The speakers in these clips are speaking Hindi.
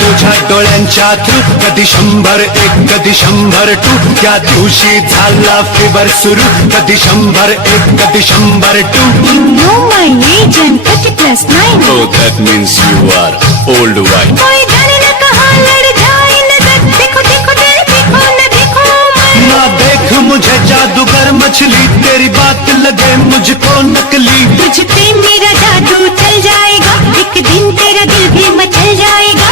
तुझ्या डोळ्यांच्या थ्रू कधी 101 कधी 102 त्या दिवशी झाला फिवर सुरू कधी 101 कधी 102 You know my age, I'm 30+9. Oh that means you are old white कोई जाने न कहाँ लड़ जाए नजर देखो देखो दिल देखो न देखो मन ना देख मुझे जादूगर मछली तेरी बात लगे मुझको नकली तुझ पे मेरा जादू चल जाएगा एक दिन तेरा दिल भी मचल जाएगा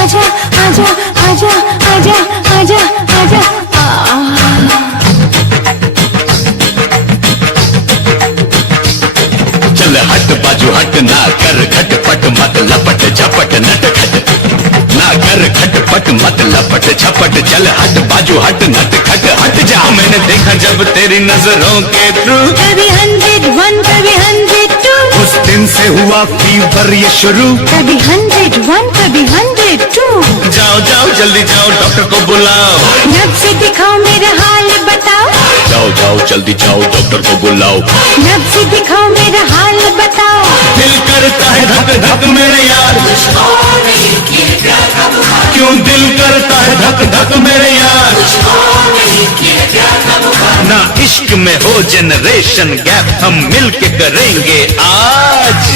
आजा आजा आजा आजा आजा आजा चल हट बाजू हट ना कर खटपट मत लपट झपट नटखट ना कर खटपट मत लपट झपट चल हट बाजू हट नट खट हट जा मैंने देखा जब तेरी नजरों के थ्रू कभी 101 कभी 102 उस दिन से हुआ फीवर ये शुरू कभी 101 कभी 102 जाओ जाओ जल्दी जाओ डॉक्टर को बुलाओ नब से दिखाओ मेरा हाल बताओ जाओ जाओ जल्दी जाओ डॉक्टर को बुलाओ नब से दिखाओ मेरा हाल बताओ दिल करता है धक धक मेरे यार क्यों दिल करता है धक धक मेरे यार ना इश्क में हो जनरेशन गैप हम मिलके करेंगे आज